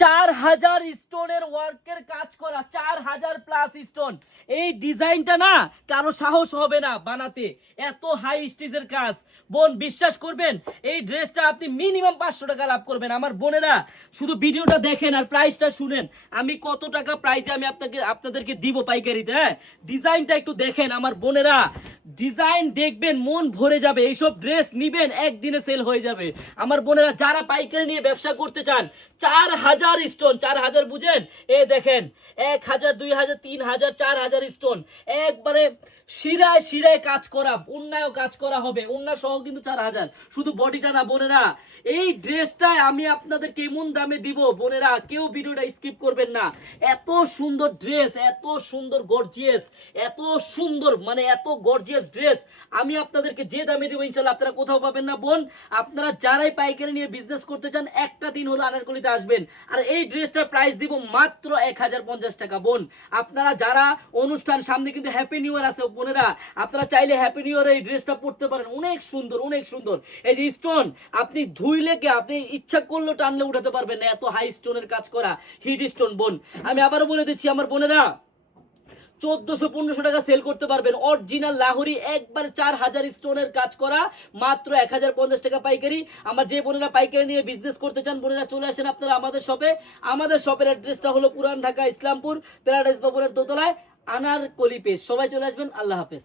4000 স্টোনের ওয়ার্কের কাজ করা, 4000 প্লাস স্টোন। এই ডিজাইনটা না কারো সাহস হবে না বানাতে, এত হাই স্টেজের কাজ। বোন বিশ্বাস করবেন, এই ড্রেসটা আপনি মিনিমাম 500 টাকা লাভ করবেন। আমার বোনেরা শুধু ভিডিওটা দেখেন আর প্রাইসটা শুনেন, আমি কত টাকা প্রাইসে আমি আপনাদেরকে দিব পাইকারিতে। হ্যাঁ, ডিজাইনটা একটু দেখেন আমার বোনেরা, ডিজাইন দেখবেন মন ভরে যাবে। এইসব ড্রেস নিবেন একদিনে সেল হয়ে যাবে। আমার বোনেরা যারা পাইকারি নিয়ে ব্যবসা করতে চান, 4000 স্টোন, 4000 বুঝেন, এ দেখেন 1000, 2000, 3000, 4000 স্টোন, একবারে শিরায় শিরায় কাজ করা, উন্নায়ও কাজ করা হবে, উন্না সহ কিন্তু 4000, শুধু বডিটা না বোনেরা। এই ড্রেসটাই আমি আপনাদের কেমন দামে দিব বোনেরা, কেউ ভিডিওটা স্কিপ করবেন না। এত সুন্দর ড্রেস, এত সুন্দর গর্জিয়াস, এত সুন্দর মানে এত গর্জিয়াস ড্রেস আমি আপনাদেরকে যে দামে দিব ইনশাআল্লাহ আপনারা কোথাও পাবেন না বোন। আপনারা যারাই পাইকারি নিয়ে বিজনেস করতে চান, একটা দিন হলো আনারকলিতে আসবেন। আর এই ড্রেসটার প্রাইস দিব মাত্র 1050 টাকা বোন। আপনারা যারা অনুষ্ঠান সামনে কিন্তু হ্যাপি নিউ ইয়ার আছে বোনেরা, আপনারা চাইলে হ্যাপি নিউ ইয়ার এই ড্রেসটা পরতে পারেন, অনেক সুন্দর অনেক সুন্দর। এই যে স্টোন, আপনি ধুইলে কে আপনি ইচ্ছা করলে টানলে উঠাতে পারবেন না, এত হাই স্টোনের কাজ করা হিট স্টোন বোন। আমি আবারও বলে দিচ্ছি আমার বোনেরা, 1400-1500 টাকা সেল করতে পারবেন। অরিজিনাল লাহোরি একবার 4000 স্টোনের কাজ করা, মাত্র 1050 টাকা পাইকারি। আমার যে বোনেরা পাইকারি নিয়ে বিজনেস করতে চান বোনেরা চলে আসেন আপনারা আমাদের শপে। আমাদের শপের অ্যাড্রেসটা হলো পুরান ঢাকা ইসলামপুর প্যারাডাইস ভবনের দোতলায়, আনারকলি পেজ। সবাই চলে আসবেন। আল্লাহ হাফেজ।